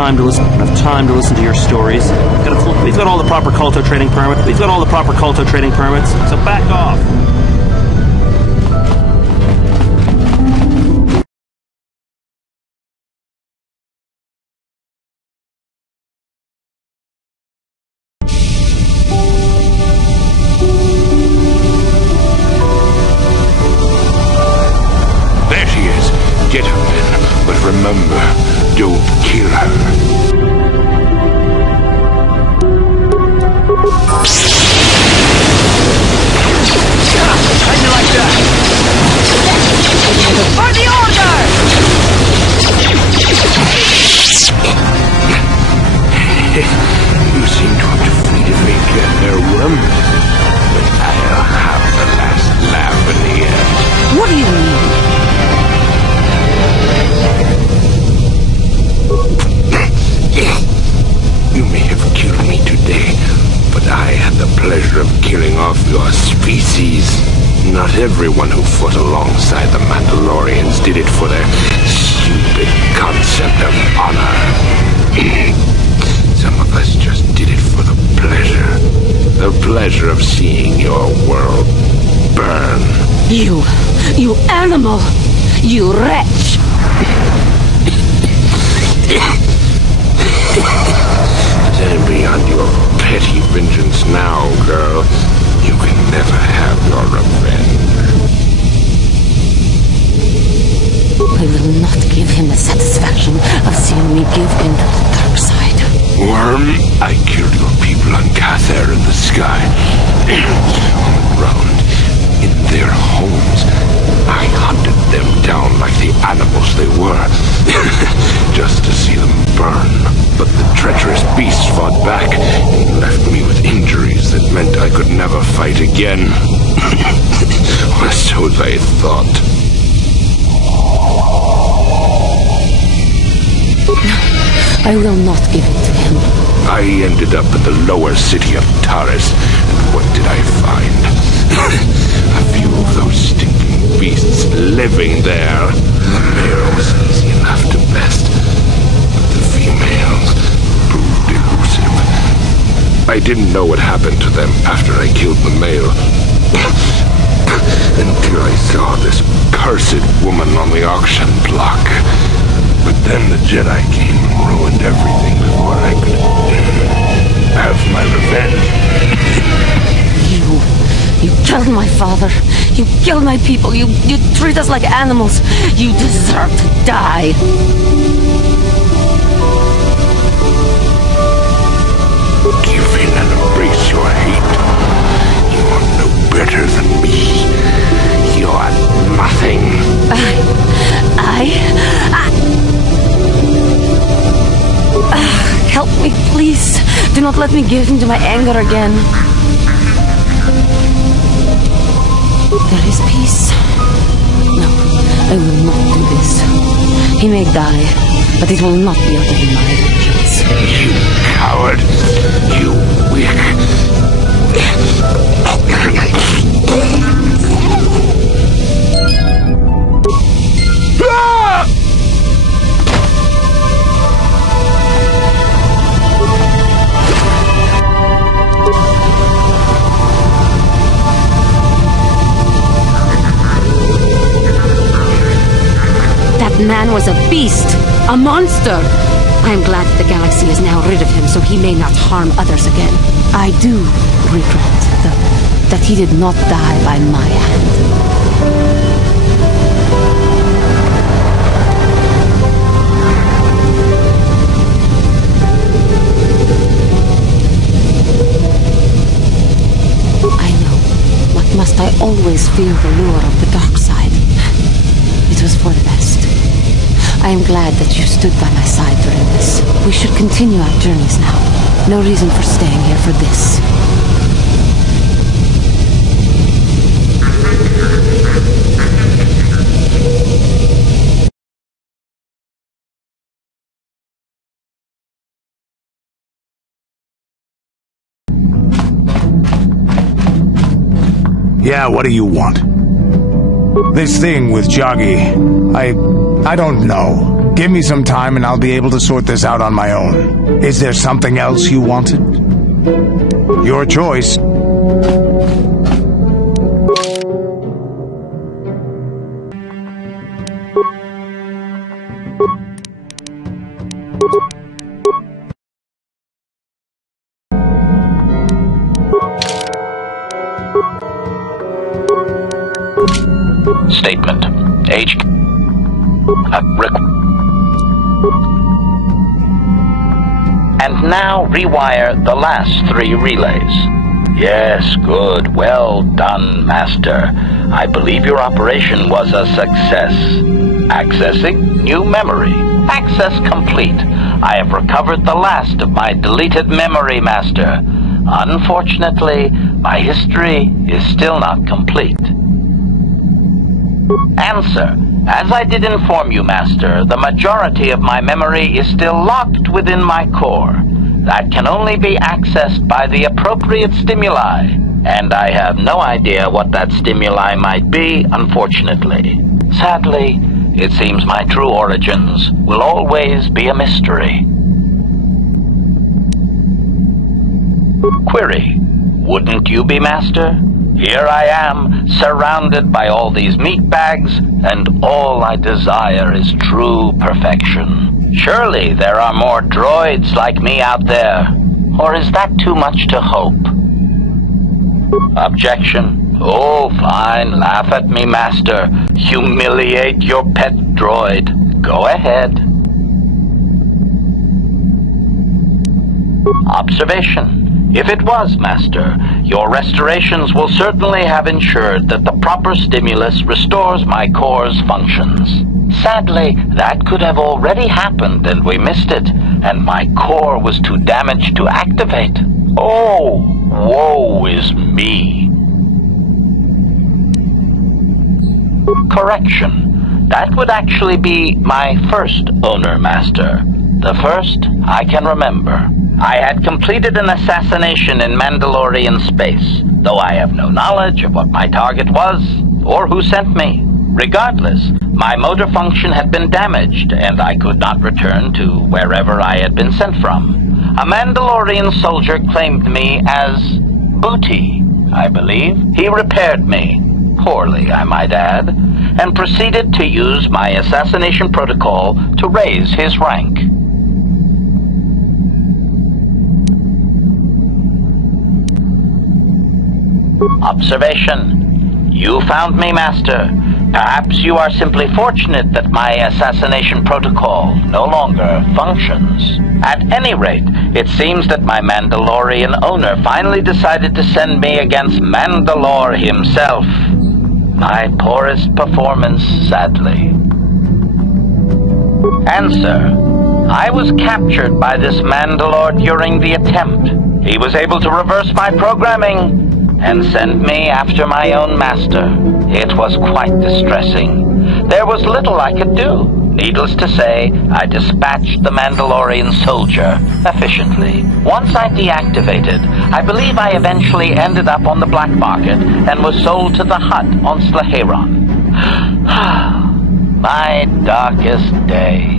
time to listen to your stories. We've got all the proper Culto trading permits. So back off. Remember, don't kill her. How do you like that? For the order! You seem to have defeated me, Airworm. But I'll have the last laugh in the end. What do you mean? You may have killed me today, but I had the pleasure of killing off your species. Not everyone who fought alongside the Mandalorians did it for their stupid concept of honor. Some of us just did it for the pleasure of seeing your world burn. You animal! You wretch! Stand beyond your petty vengeance now, girl. You can never have your revenge. I will not give him the satisfaction of seeing me give in to the dark side. Worm, I killed your people on Cather in the sky. On the ground, in their homes. I hunted them down like the animals they were, just to see them burn. But the treacherous beasts fought back and left me with injuries that meant I could never fight again. Or so they thought. I will not give it to him. I ended up in the lower city of Taris, and what did I find? A few of those stinking beasts living there. The male was easy enough to best, but the females proved elusive. I didn't know what happened to them after I killed the male. Until I saw this cursed woman on the auction block. But then the Jedi came and ruined everything before I could have my revenge. You killed my father. You killed my people. You treat us like animals. You deserve to die. Give in and embrace your hate. You are no better than me. You are nothing. Help me, please. Do not let me give in to my anger again. There is peace. No, I will not do this. He may die, but it will not be out of my vengeance. You coward! You weak! That man was a beast, a monster. I am glad that the galaxy is now rid of him so he may not harm others again. I do regret, though, that he did not die by my hand. I know, but must I always fear the lure of the dark side? It was for the best. I am glad that you stood by my side during this. We should continue our journeys now. No reason for staying here for this. Yeah, what do you want? This thing with Joggy, I don't know. Give me some time and I'll be able to sort this out on my own. Is there something else you wanted? Your choice. Statement. H. And now rewire the last 3 relays. Yes, good. Well done, Master. I believe your operation was a success. Accessing new memory. Access complete. I have recovered the last of my deleted memory, Master. Unfortunately, my history is still not complete. Answer. As I did inform you, Master, the majority of my memory is still locked within my core. That can only be accessed by the appropriate stimuli, and I have no idea what that stimuli might be, unfortunately. Sadly, it seems my true origins will always be a mystery. Query. Wouldn't you be, Master? Here I am, surrounded by all these meat bags, and all I desire is true perfection. Surely there are more droids like me out there. Or is that too much to hope? Objection. Oh, fine, laugh at me, Master. Humiliate your pet droid. Go ahead. Observation. If it was, Master, your restorations will certainly have ensured that the proper stimulus restores my core's functions. Sadly, that could have already happened and we missed it, and my core was too damaged to activate. Oh, woe is me. Correction. That would actually be my first owner, Master. The first I can remember. I had completed an assassination in Mandalorian space, though I have no knowledge of what my target was, or who sent me. Regardless, my motor function had been damaged, and I could not return to wherever I had been sent from. A Mandalorian soldier claimed me as booty, I believe. He repaired me, poorly I might add, and proceeded to use my assassination protocol to raise his rank. Observation. You found me, Master. Perhaps you are simply fortunate that my assassination protocol no longer functions. At any rate, it seems that my Mandalorian owner finally decided to send me against Mandalore himself. My poorest performance, sadly. Answer. I was captured by this Mandalore during the attempt. He was able to reverse my programming and send me after my own master. It was quite distressing. There was little I could do. Needless to say, I dispatched the Mandalorian soldier efficiently. Once I deactivated, I believe I eventually ended up on the black market and was sold to the Hutt on Slaheron. My darkest day.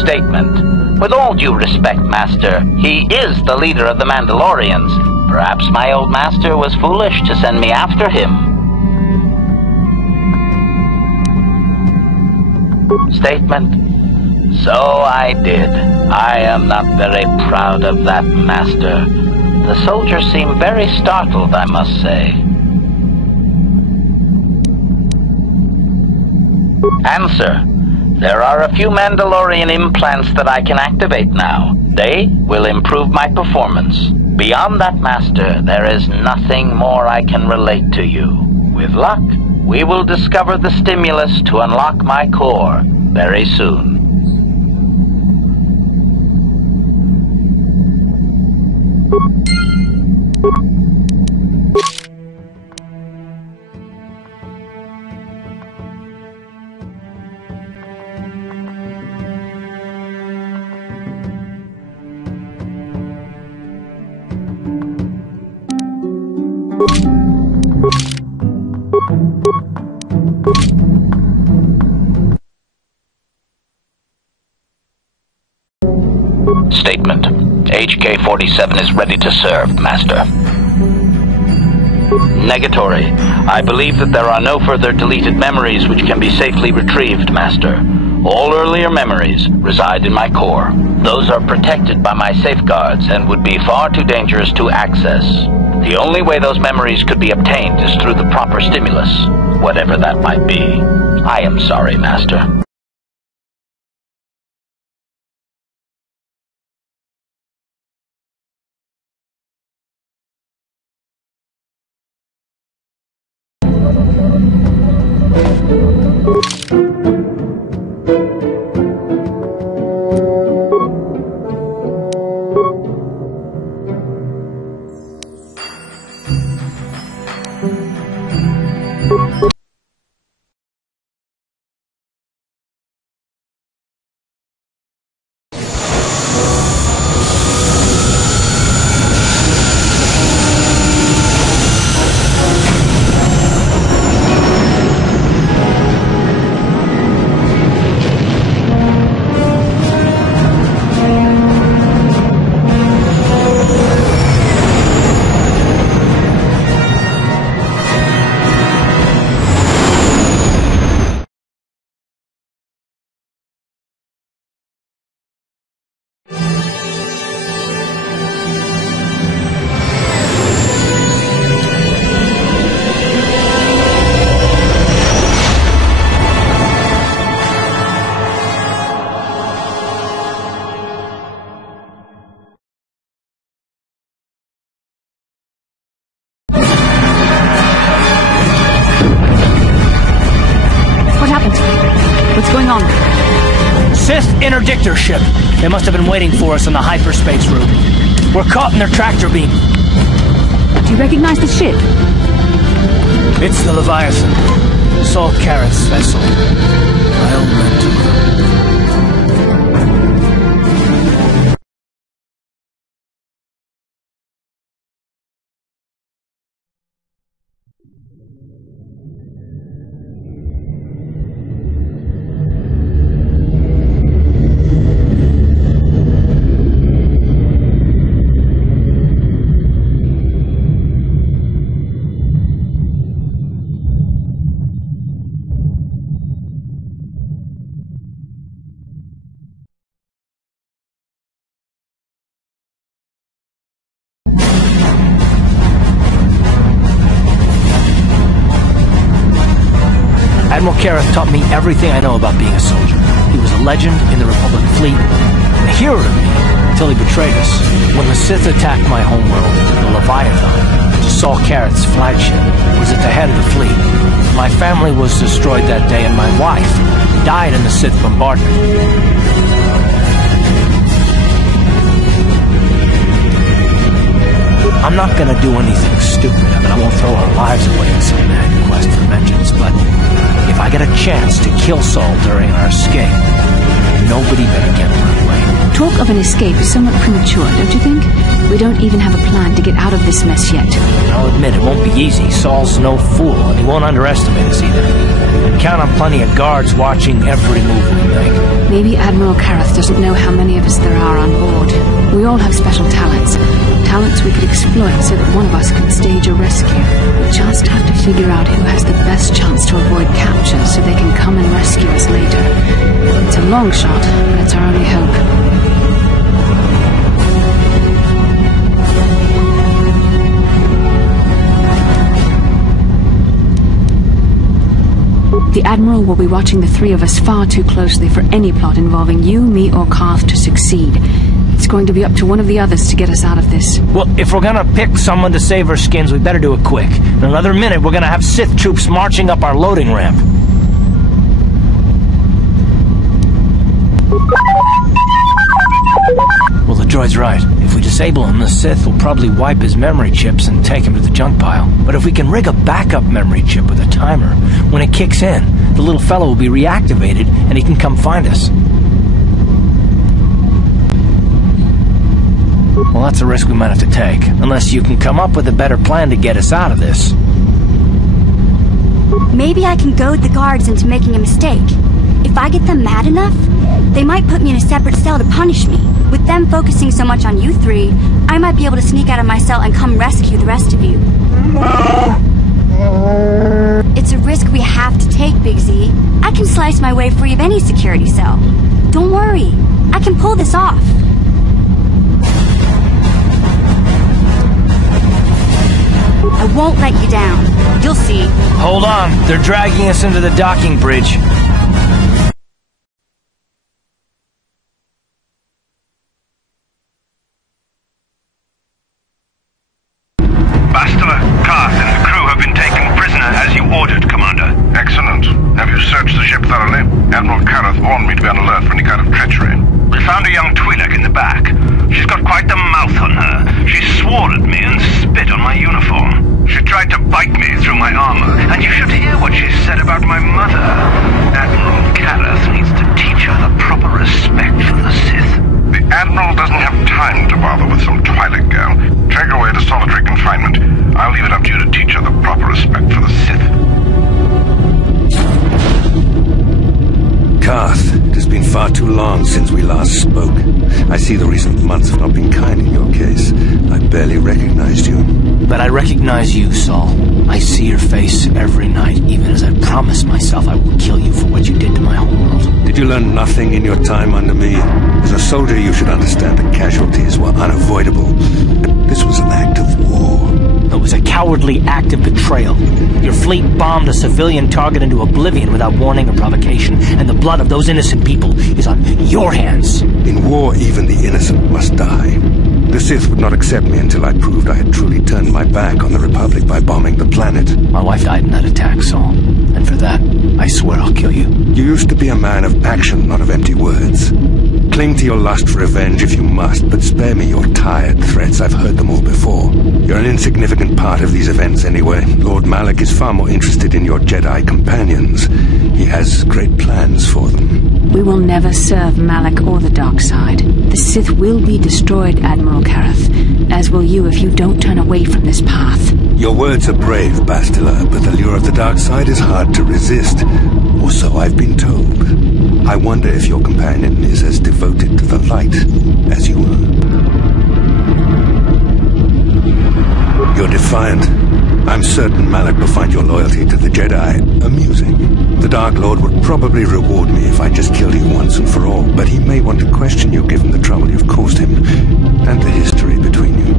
Statement. With all due respect, Master, he is the leader of the Mandalorians. Perhaps my old master was foolish to send me after him. Statement. So I did. I am not very proud of that, Master. The soldier seemed very startled, I must say. Answer. There are a few Mandalorian implants that I can activate now. They will improve my performance. Beyond that, Master, there is nothing more I can relate to you. With luck, we will discover the stimulus to unlock my core very soon. Statement. HK-47 is ready to serve, Master. Negatory. I believe that there are no further deleted memories which can be safely retrieved, Master. All earlier memories reside in my core. Those are protected by my safeguards and would be far too dangerous to access. The only way those memories could be obtained is through the proper stimulus, whatever that might be. I am sorry, Master. Sith interdictor ship. They must have been waiting for us on the hyperspace route. We're caught in their tractor beam. Do you recognize the ship? It's the Leviathan. Saul Karath's vessel. My old mentor. Admiral Karath taught me everything I know about being a soldier. He was a legend in the Republic fleet, a hero to me until he betrayed us. When the Sith attacked my homeworld, the Leviathan, Saul Karath's flagship, was at the head of the fleet. My family was destroyed that day, and my wife died in the Sith bombardment. I'm not gonna do anything stupid. I won't throw our lives away in some mad quest for vengeance, but if I get a chance to kill Saul during our escape, nobody better get in my way. Talk of an escape is somewhat premature, don't you think? We don't even have a plan to get out of this mess yet. I'll admit, it won't be easy. Saul's no fool, and he won't underestimate us either. And count on plenty of guards watching every move we make. Maybe Admiral Karath doesn't know how many of us there are on board. We all have special talents. Talents we could exploit so that one of us could stage a rescue. We just have to figure out who has the best chance to avoid capture so they can come and rescue us later. It's a long shot, but it's our only hope. The Admiral will be watching the three of us far too closely for any plot involving you, me, or Carth to succeed. It's going to be up to one of the others to get us out of this. Well, if we're gonna pick someone to save our skins, we better do it quick. In another minute, we're gonna have Sith troops marching up our loading ramp. Well, the droid's right. If we disable him, the Sith will probably wipe his memory chips and take him to the junk pile. But if we can rig a backup memory chip with a timer, when it kicks in, the little fellow will be reactivated and he can come find us. Well, that's a risk we might have to take. Unless you can come up with a better plan to get us out of this. Maybe I can goad the guards into making a mistake. If I get them mad enough, they might put me in a separate cell to punish me. With them focusing so much on you three, I might be able to sneak out of my cell and come rescue the rest of you. It's a risk we have to take, Big Z. I can slice my way free of any security cell. Don't worry, I can pull this off. I won't let you down. You'll see. Hold on, they're dragging us into the docking bridge. Bastila, Karth, and the crew have been taken prisoner as you ordered, Commander. Excellent. Have you searched the ship thoroughly? Admiral Karth warned me to be on alert for any kind of treachery. We found a young Twi'lek in the back. She's got quite the mouth on her. She swore at me and spit on my uniform. She tried to bite me through my armor, and you should hear what she said about my mother. Admiral Karth needs to teach her the proper respect for the Sith. The Admiral doesn't have time to bother with some Twi'lek girl. Take her away to solitary confinement. I'll leave it up to you to teach her the proper respect for the Sith. Karth, it has been far too long since we last spoke. I see the recent months have not been kind in your case. I barely recognized you. But I recognize you, Saul. I see your face every night, even as I promised myself I will kill you for what you did to my homeworld. Did you learn nothing in your time under me? As a soldier, you should understand that casualties were unavoidable. This was an act of war. It was a cowardly act of betrayal. Your fleet bombed a civilian target into oblivion without warning or provocation, and the blood of those innocent people is on your hands. In war, even the innocent must die. The Sith would not accept me until I proved I had truly turned my back on the Republic by bombing the planet. My wife died in that attack, Saul. And for that, I swear I'll kill you. You used to be a man of action, not of empty words. Cling to your lust for revenge if you must, but spare me your tired threats. I've heard them all before. You're an insignificant part of these events anyway. Lord Malak is far more interested in your Jedi companions. He has great plans for them. We will never serve Malak or the dark side. The Sith will be destroyed, Admiral Karth, as will you if you don't turn away from this path. Your words are brave, Bastila, but the lure of the dark side is hard to resist. Or so I've been told. I wonder if your companion is as devoted to the light as you are. You're defiant. I'm certain Malak will find your loyalty to the Jedi amusing. The Dark Lord would probably reward me if I just killed you once and for all, but he may want to question you given the trouble you've caused him, and the history between you.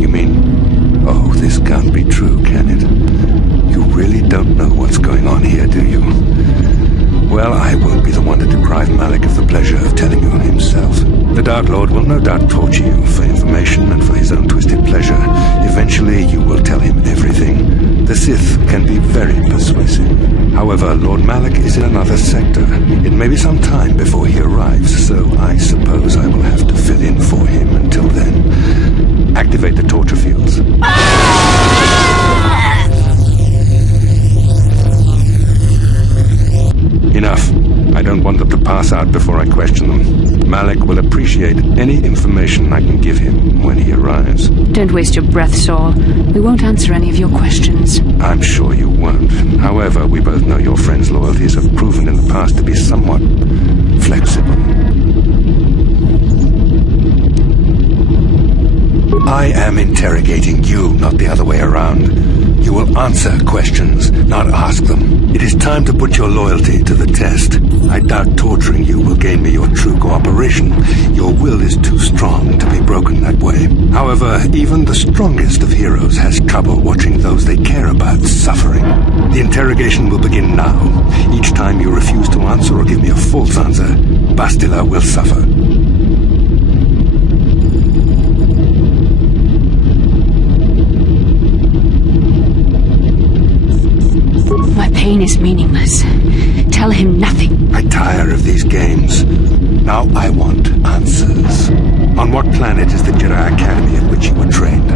You mean... Oh, this can't be true, can it? You really don't know what's going on here, do you? Well, I won't be the one to deprive Malak of the pleasure of telling you himself. The Dark Lord will no doubt torture you for information and for his own twisted pleasure. Eventually, you will tell him everything. The Sith can be very persuasive. However, Lord Malak is in another sector. It may be some time before he arrives, so I suppose I will have to fill in for him until then. Activate the torture fields. Enough. I don't want them to pass out before I question them. Malak will appreciate any information I can give him when he arrives. Don't waste your breath, Saul. We won't answer any of your questions. I'm sure you won't. However, we both know your friend's loyalties have proven in the past to be somewhat flexible. I am interrogating you, not the other way around. You will answer questions, not ask them. It is time to put your loyalty to the test. I doubt torturing you will gain me your true cooperation. Your will is too strong to be broken that way. However, even the strongest of heroes has trouble watching those they care about suffering. The interrogation will begin now. Each time you refuse to answer or give me a false answer, Bastila will suffer. My pain is meaningless. Tell him nothing. I tire of these games. Now I want answers. On what planet is the Jedi Academy at which you were trained?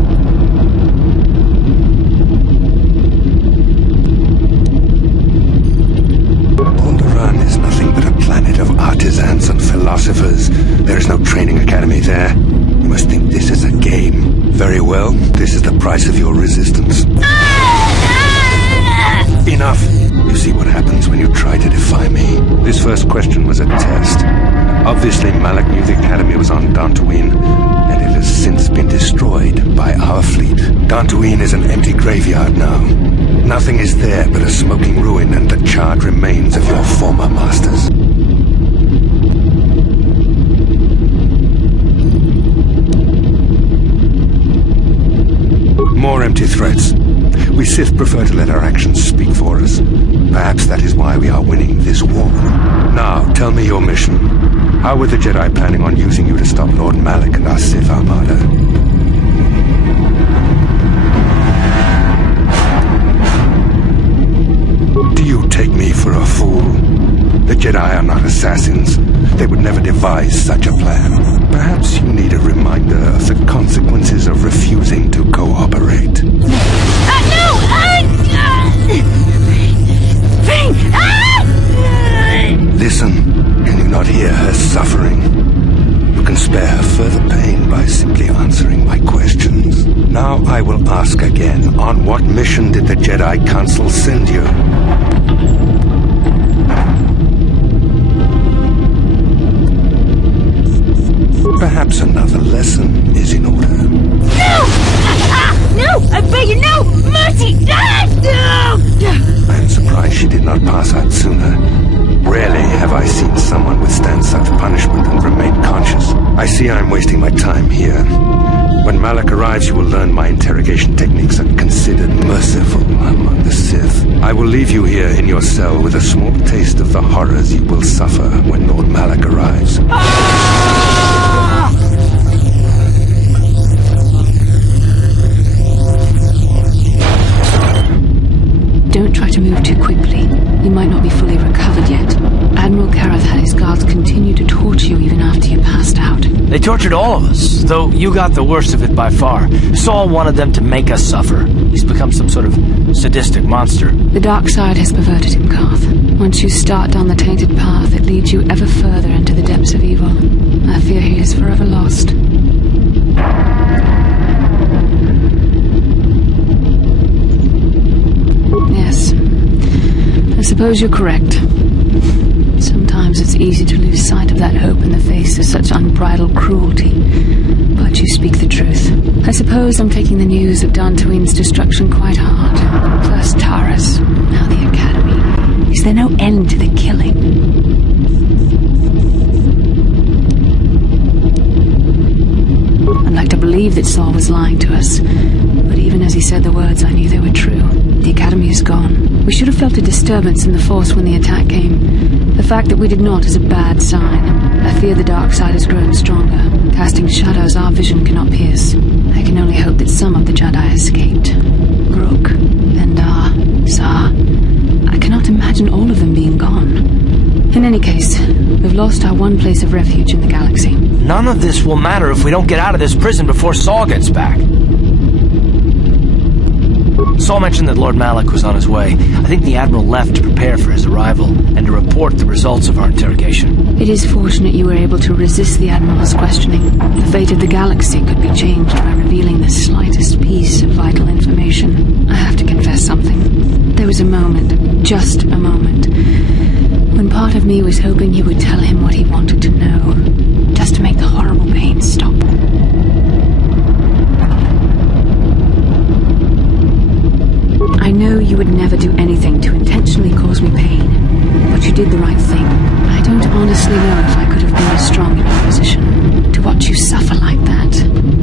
Alderaan is nothing but a planet of artisans and philosophers. philosophers. There is no training academy there. You must think this is a game. Very well, this is the price of your resistance. Enough! You see what happens when you try to defy me. This first question was a test. Obviously, Malak knew the academy was on Dantooine, and it has since been destroyed by our fleet. Dantooine is an empty graveyard now. Nothing is there but a smoking ruin and the charred remains of your former masters. More empty threats. We Sith prefer to let our actions speak for us. Perhaps that is why we are winning this war. Now, tell me your mission. How were the Jedi planning on using you to stop Lord Malak and our Sith Armada? Do you take me for a fool? The Jedi are not assassins. They would never devise such a plan. Perhaps you need a reminder of the consequences of refusing to cooperate. Listen, can you not hear her suffering? You can spare her further pain by simply answering my questions. Now I will ask again, on what mission did the Jedi Council send you? Perhaps another lesson is in order. No! No! I beg you, no! Mercy! No! I am surprised she did not pass out sooner. Rarely have I seen someone withstand such punishment and remain conscious. I see I am wasting my time here. When Malak arrives, you will learn my interrogation techniques are considered merciful among the Sith. I will leave you here in your cell with a small taste of the horrors you will suffer when Lord Malak arrives. Don't try to move too quickly. You might not be fully recovered yet. Admiral Karath had his guards continue to torture you even after you passed out. They tortured all of us, though you got the worst of it by far. Saul wanted them to make us suffer. He's become some sort of sadistic monster. The dark side has perverted him, Karth. Once you start down the tainted path, it leads you ever further into the depths of evil. I fear he is forever lost. Yes. I suppose you're correct. Sometimes it's easy to lose sight of that hope in the face of such unbridled cruelty. But you speak the truth. I suppose I'm taking the news of Dantooine's destruction quite hard. First Taras, now the Academy. Is there no end to the killing? I'd like to believe that Saul was lying to us. But even as he said the words, I knew they were true. The Academy is gone. We should have felt a disturbance in the Force when the attack came. The fact that we did not is a bad sign. I fear the dark side has grown stronger, casting shadows our vision cannot pierce. I can only hope that some of the Jedi escaped. Rook, Endar, Zar. I cannot imagine all of them being gone. In any case, we've lost our one place of refuge in the galaxy. None of this will matter if we don't get out of this prison before Saul gets back. Saul mentioned that Lord Malak was on his way. I think the Admiral left to prepare for his arrival and to report the results of our interrogation. It is fortunate you were able to resist the Admiral's questioning. The fate of the galaxy could be changed by revealing the slightest piece of vital information. I have to confess something. There was a moment, just a moment, when part of me was hoping he would tell him what he wanted to know, just to make the horrible pain stop. I know you would never do anything to intentionally cause me pain, but you did the right thing. I don't honestly know if I could have been as strong in your position. To watch you suffer like that,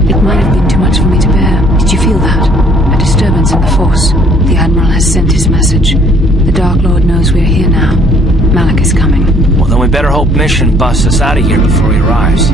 it might have been too much for me to bear. Did you feel that? A disturbance in the Force. The Admiral has sent his message. The Dark Lord knows we're here now. Malak is coming. Well, then we better hope Mission busts us out of here before he arrives.